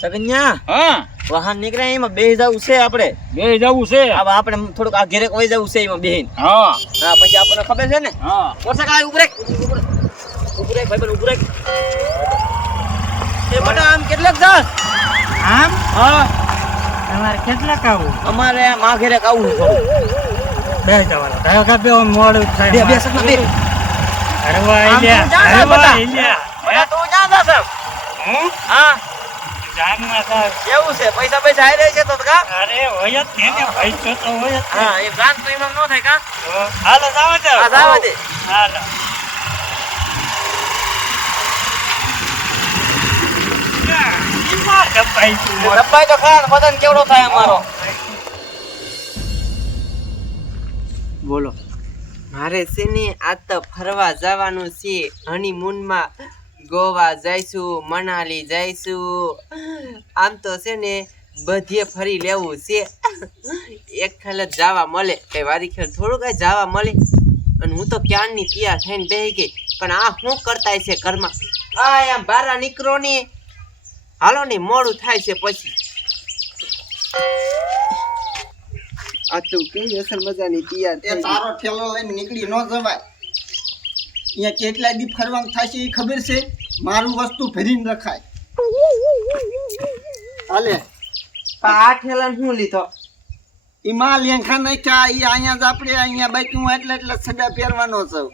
સગન્યા હા વાહન નીકળે એમાં બેહી જવું છે આપણે. બે જવું છે. હવે આપણે થોડુંક આ ઘેરે કોઈ જવું છે એમાં બેહીન. હા હા પછી આપણને ખબર છે ને. હા મોટરસાઇકલ ઉભરે ભાઈ ઉભરે. એ બટા આમ કેટલાક જાસ? આમ હા તમારે કેટલાક આવું અમારે માં ઘેરે આવું છે થોડું. બે જવાના તારે કાપે મોડું થાય બે સગના બે. હરવા આમ તો ઇલ્યા જા હરવા બટા. ઇલ્યા બટા તું ક્યાં જાસ એમ? હું હા જાનમાં સાહેબ એવું છે પૈસા પૈસા આવી રહે છે તો કા? અરે હોય જ ને ભાઈ તો હોય જ ને. હા એ બ્રાન્ચ તો એમાં ન થાય કા? તો હાલો જાવા દે આ જાવા દે. હાલો ડબ્બાઈ તું ડબ્બાઈ તો ખરા બધાને કેવડો થાય અમારો. બોલો મારે છે ને આ તો ફરવા જવાનું છે હનીમૂનમાં ગોવા જઈશું મનાલી જઈશું આમ તો છે ને બધે ફરી લેવું છે એક ખેલ જવા મળે કઈ વારી ખેલ થોડું કઈ જવા મળે અને હું તો ક્યારની તૈયાર થઈને બેસી ગઈ પણ આ શું કરતા છે ઘરમાં આ આમ બહાર નીકળો ને હાલો ને મોડું થાય છે પછી આ તો કેવી અસલ મજાની તૈયાર એ થઈ ગઈ. તારો ઠેલો લઈને નીકળી ન જવાય. અહીંયા કેટલા દી ફરવાનું થશે એ ખબર છે. મારું વસ્તુ ભરીને રખાય. હાલે પણ આ ઠેલાને શું લીધો એમાં લેંખા નાખ્યા એ અહીંયા જ આપણે અહીંયા બાકી એટલે સડા પહેરવાનો છું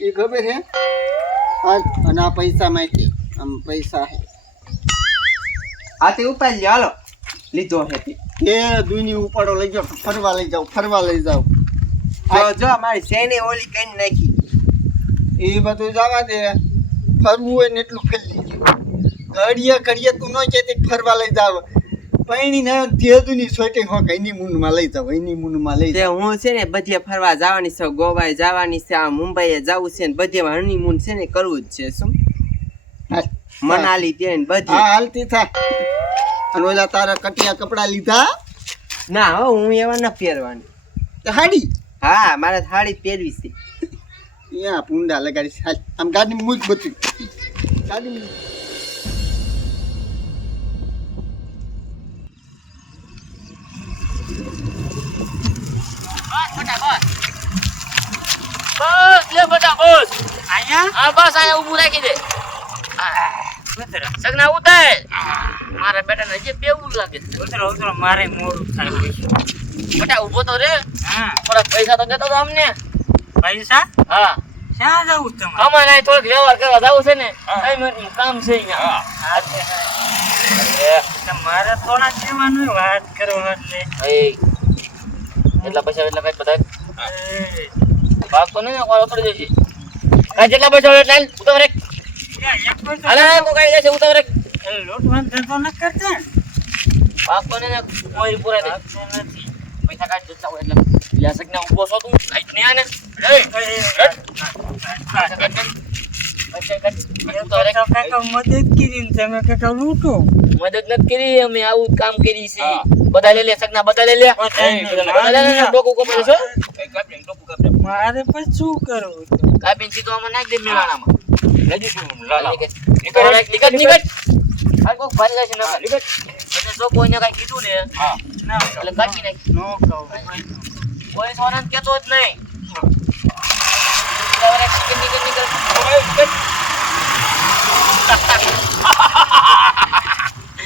એ ખબર છે. હાલ અને આ પૈસા માટે આમ પૈસા હે આ તે ઉપાડી લ્યો હાલો લીધો હે તે એ દુની ઉપાડો લઈ જાઓ ફરવા લઈ જાઓ જો મારી સેને ઓલી કઈ નાખી એ બધું જવા દે. ફરવું હોય ને એટલું ફેલી ઘડીએ તું ન કહેતી ફરવા લઈ જાવ પૈણી ને ધેદુની સોટી હોક એની મૂનમાં લઈ જાવ તે હું છે ને બધે ફરવા જવાની છે ગોવાએ જવાની છે આ મુંબઈએ જવું છે ને બધે હનીમૂન છે ને કરવું જ છે શું મનાલી તે ને બધે હા હાલતી થા. અને ઓલા તારા કટિયા કપડા લીધા ના હો હું એવા ન પહેરવાની તો હાડી હા મારે થાળી પહેરવી છે અહીંયા પૂંડા લગાડી છે. હાલ આમ ગાડી મૂક બધું ગાડી બસ લે બટા બસ. અહીંયા આ બસ આયા ઊભું રાખી દે. ઉતરો સગના ઉતાર. મારા બેટાને હજી બેવું લાગે છે. ઉતરો મારે મોડું થાય બટા ઊભો તો રે. હા થોડાક પૈસા તો દેતો તો અમને. પૈસા હા ક્યાં જવું તમારે અમારે અહીં થોડોક વ્યવહાર કરવા જવું છે ને. કઈ મિનિટનું કામ છે અહીંયા. મારે થોડા કહેવાનું વાત કરો એટલે એટલા પૈસા એટલા કઈ બધા ભાગ તો નહીં કોણ ઉતરી જશે. કાંઈ જેટલા પૈસા હોય એટલા ઉતાવળ એક. હાલે કો કઈ જશે ઉતાવળ એક. લોટવાન ધંધો ન કરતા ભાગ તો નહીં કોઈ પૂરા દે. પૈસા કાઢી જતા હોય એટલે લ્યા સગના ઊભો છો તું કાઈ નહીં આને. મદદ કરીને તમે કાકા લૂંટો મદદ નથી કરી અમે આવું કામ કરી છે. બધા લે સગના બધા લે ડોકું કપડે છો. મારે પછી શું કરવું કાપીને સીધો આમાં નાખી દે મેળાનામાં. નદી શું લાલા નીકળ આ કોક ભારી જશે ના નીકળ. એટલે જો કોઈને કઈ કીધું ને હા એટલે કાપી નાખી. નો કહું કોઈ સોનાને કહેતો જ નહીં. નીકળ.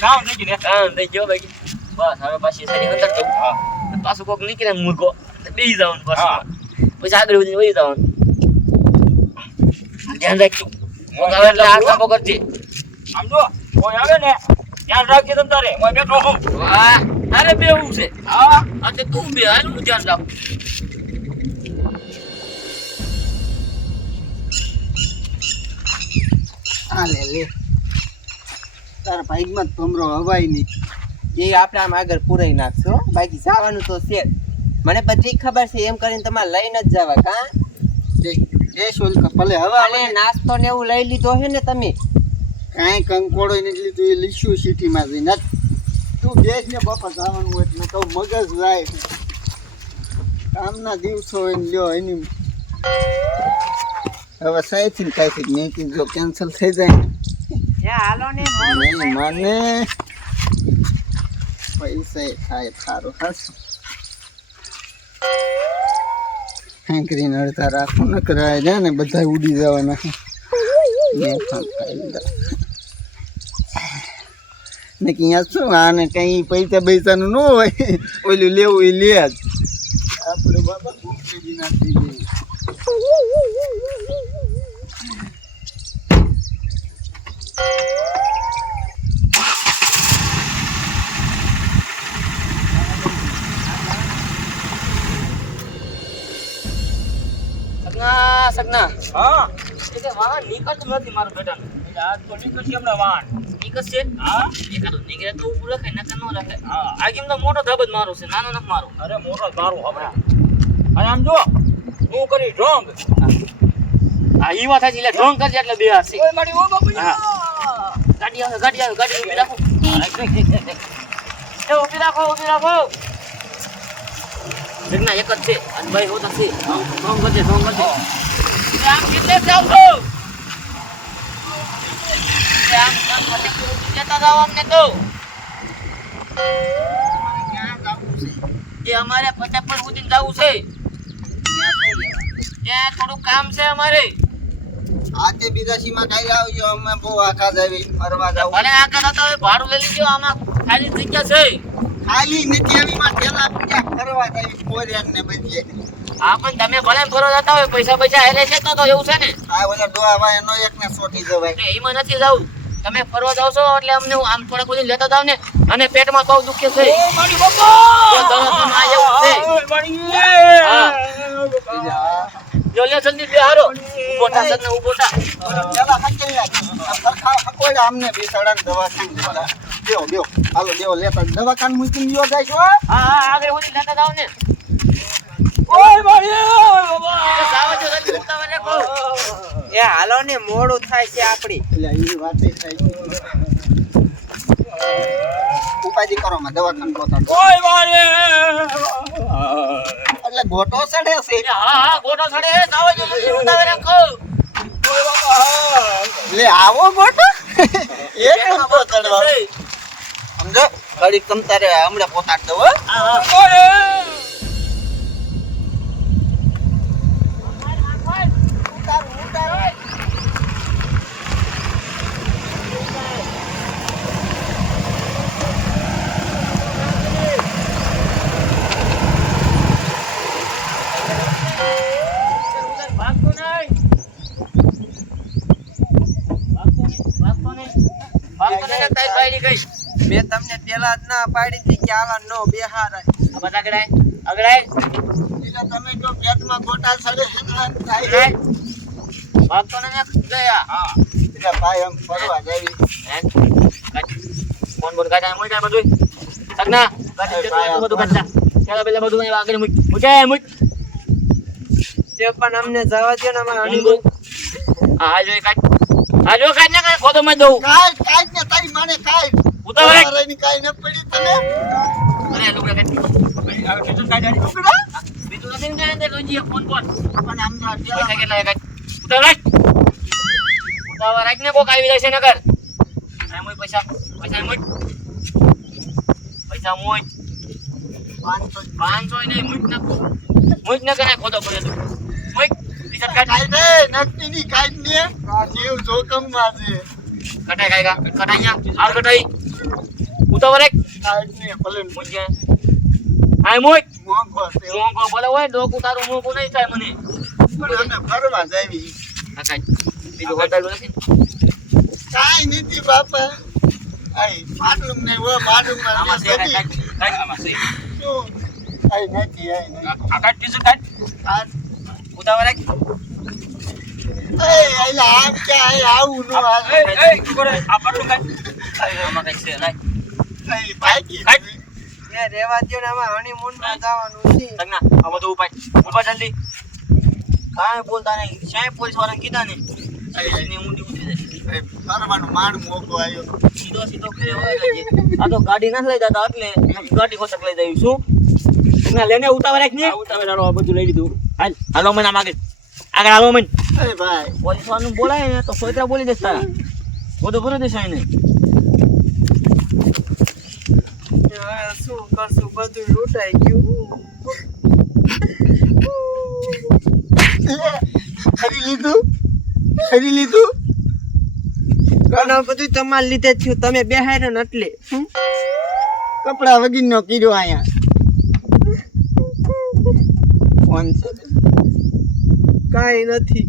નામ થઈ ગયું ને હા થઈ ગયો ભાઈ. બસ હવે પાછી સારી અંદર જવું. હા પાછું કોક નીકળે મૂકો બેસી જવાનું હા. પાછું પછી આગળ વધી વહી જવાનું. ધ્યાન રાખજો. મોટા એટલે આ કાપો કરજે. આમ જો કોઈ આવે ને ધ્યાન રાખજે તમ તારે હું બેઠો છું વાહ અરે બેવું છે. હા આ તે તું બે હાલ હું ધ્યાન રાખું. હાલે લે તારા ભાઈમાં ભમરો હવાય નહીં. એ આપણે આમ આગળ પૂરાઈ નાખશો બાકી જવાનું તો છે જ. મને બધી ખબર છે એમ કરીને તમારે લઈને જ જવા કા ભલે હવા અને નાસ્તો ને એવું લઈ લીધો છે ને તમે કાંઈ કંકોડો નથી લીધું એ લીશું સિટીમાં જઈને તું બેસ ને બાપા જવાનું હોય એટલે કહું મગજ જાય કામના દિવસો હોય ને લ્યો એની હવે સાયથી ને કાંઈથી નહીં જો કેન્સલ થઈ જાય હાલો ને મોડું થાય. મને પૈસા થાય સારું હાસ હાંકરીને અડધા રાખો ન કરાય છે ને બધા ઉડી જવાના મેં પણ ખાઈ લીધા ને કે અહીંયા શું આને કંઈ પૈસાનું ન હોય ઓલું લેવું એ લે જ આપણે બાબા ભૂખી ના થઈ ગઈ સગના હા એ કે વાહન નીકળતું નથી મારું બેટાનું. એટલે આજ તો નીકળશે હમણાં વાહન. નીકળશે? હા એકાદો નીકળે તો ઊભું રખાય, નકર ન રખાય. હા આ કેમ તો મોટો ધબ જ મારું છે, નાનો નથી મારું. અરે મોટો મારું હમણાં. અને આમ જો હું કરી ઢોંગ. આ ઈ વાત સાચી, એટલે ઢોંગ કરજે એટલે બે હારશે. ઓય મારી ઓ બાપુ હા. ગાડી આવે, ગાડી ઊભી રાખો. એ ઊભી રાખો. સગના એક જ છે, અને ભાઈ હોતા છે. ઢોંગ કરજે. એ આમ કેટલે જાવ છો? એ આમ ફટેકું ઊભી જતા જાવ અમને તો. એ અમારે ફટેકું ઊભી જવું છે. ત્યાં થોડું કામ છે અમારે. આતે બીજા સીમા કાઈ લાવજો અમે બહુ આખા જાવી ફરવા જાવ ભલે આગળ હતા હવે ભાડું લઈ લીજો, આમાં ખાલી જગ્યા છે. ખાલી નથી આવી માં થેલા પૂજા ફરવા જાવી ફોરેન ને બધી હા પણ તમે ભલે ફરવા જતા હોય, પૈસા હેલે છે તો એવું છે ને. આ ઓલા ડોહા ભાઈ એનો એક ને સોટી જવાય એટલે એમાં નથી જવું. તમે ફરવા જાવ છો એટલે અમને આમ થોડાક બધું લેતા જાવ ને. અને પેટમાં બહુ દુખે છે. ઓ મારી બાપુ તો દવાખાનું આ એવું છે. ઓય મારી હા. જો લે જલ્દી બે હારો. ઊભો થા સગને, ઊભો થા. પેલા હકેલી સરખા હકોડા અમને બિસાડા ને દવાખાને દેવા દેવો હાલો દેવો લેતા દવાખાને મૂકીને લ્યો જાય છો હા આગળ સુધી લેતા જાવ ને. ઓય મારી બાબા તો જાવ છો જલ્દી, ઉતાવળ રાખો. એ હાલો ને મોડું થાય છે આપડી. એટલે એ વાતે થાય ઉપાધિ કરો માં દવાખાને પોતા ઓય મારી એટલે ગોટો ચડે છે હા ગોટો ચડે, જાવ છો જલ્દી, ઉતાવળ રાખો. ઓય બાબા લે આવો ગોટો એક નંબર ચડવા સમજો ઘડીક તમ તારે હમણાં પોતાડ દો હો ભાગતો નહીં. તારી બાયડી ગઈ. મેં તમને પેલા જ ના પાડી હતી કે આવા નો બેહારાય. આ બધા અગડાય. એટલે તમે જો પેટમાં ગોટા ચડે અગડાય. ભાગતો નહીં ગયા. હા એટલે ભાઈ આમ ફરવા જાવી ફોન બોન કાઢા મૂક આ બધું. સગના ગાડી જેટલું બધું કાઢતા. પેલા બધું અહીં આગળ મૂક. મૂક. તે પણ અમને જવા દો ને અમારે હનીમૂન. હા જો કાઢ. હા જો કાઢ ના ખોદો મત દઉં. કાઈ ને તારી માને કાઈ ઉતાવળ રાખ. મારે ની કાઈ ન પડી તને અરે લુગડા કાઢ. હવે બીજું કાઢી બીજું નથી ને અંદર જોઈજે ફોન પર. પણ આમ તો પૈસા કેટલા કાઢ. ઉતાવળ રાખ. ઉતાવળ રાખ ને કોક આવી જાય છે નકર. આ મૂક પૈસા મૂક. પૈસા મૂક. 500 નહીં મૂક નાખો. મૂક ન કરે ખોદો પડે તો. મૂક. રિસર્ચ કાઢ. કાઈ દે નક્કી ની કાઈ ને જીવ જોખમ માં છે કટાઈ કટાઈ હાલ કટાઈ. ઉતાવળ રાખ. કાઈ ને ભલે મૂક જે. આ મૂક. મોંઘો છે મોંઘો ભલે હોય, ડોકું તારું મોંઘું નહીં થાય મને. પણ અમે ફરવા જાવી આ કાઢ. બીજું હોટલ નથી ને? કાઈ નથી બાપા આઈ પાટલું ને વો બાડું આમાં માં છે કાઢ. આમાં છે. શું આઈ નથી આ કાઢ બીજું કાઢ આ ઉતાવળ રાખ. એટલે આમ ક્યાં આવું નો આવે એ તું કરે આ પાટલું કાઢ આમાં કંઈક છે લાય. આઈ બાકી કાઢ. એ રેવા દો ને અમારે હનીમૂન માં જવાનું છે. સગના આ બધું ઉપાય જલ્દી. કાંઈ બોલતા નહીં. સાહેબ પોલીસ વાળાને કીધા ને એની ઊંડી ઉતરી જાય. ફરવાનું માડ મોકો આવ્યો સીધો ઘરે હોય ગઈ. આ તો ગાડી ના લઈ જતા એટલે ગાડી કોસક લઈ જઈ. શું સગના લેને ઉતાવળ રાખ ને. ઉતાવે તારો આ બધું લઈ લીધું હાલો મને આમ આગળ હાલો મને. એ ભાઈ પોલીસ વાળાનું બોલાય ને તો સોયત્રા બોલી દેસ તારા. બધું ભરી દેશે એને. હવે શું કરશું, બધું લૂંટાઈ ગયું. ખરી લીધું અને બધું તમારા લીધે જ થયું, તમે બેહારો ને એટલે. કપડા વગીરનો કીધો અહીંયા ફોન છે કાંઈ નથી.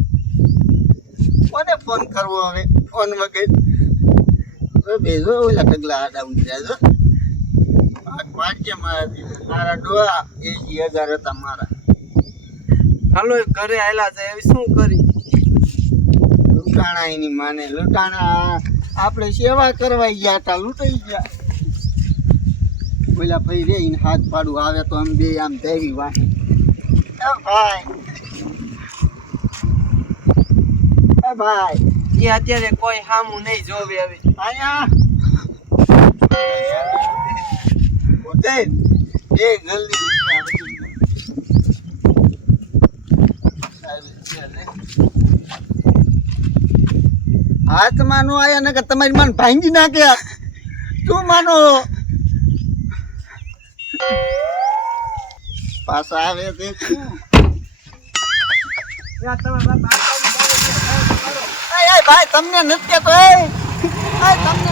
કોને ફોન કરવો હવે? ફોન વગર હવે બેસો ઓલા પગલા આડા ઉતર્યા છો. વાંચે મારા ડોહા 80,000 હતા મારા. હાલો ઘરે આયલા છે, હવે શું કરી? લૂંટાણા એની માને લૂંટાણા. આપણે સેવા કરવા ગયા હતા, લૂંટાઈ ગયા. ઓલા ભાઈ રે એને હાથ પાડું આવે તો આમ બે આમ ધેરી વાહે. ભાઈ ભાઈ એ અત્યારે કોઈ હામું નહીં જોવે હવે. આયા ઉતર એ જલ્દી હાથ માનો આયા ને કે તમારી માન ભાંગી નાખ્યા. શું માનો પાછા આવે છે શું? ભાઈ તમને નથી કેતો. તમને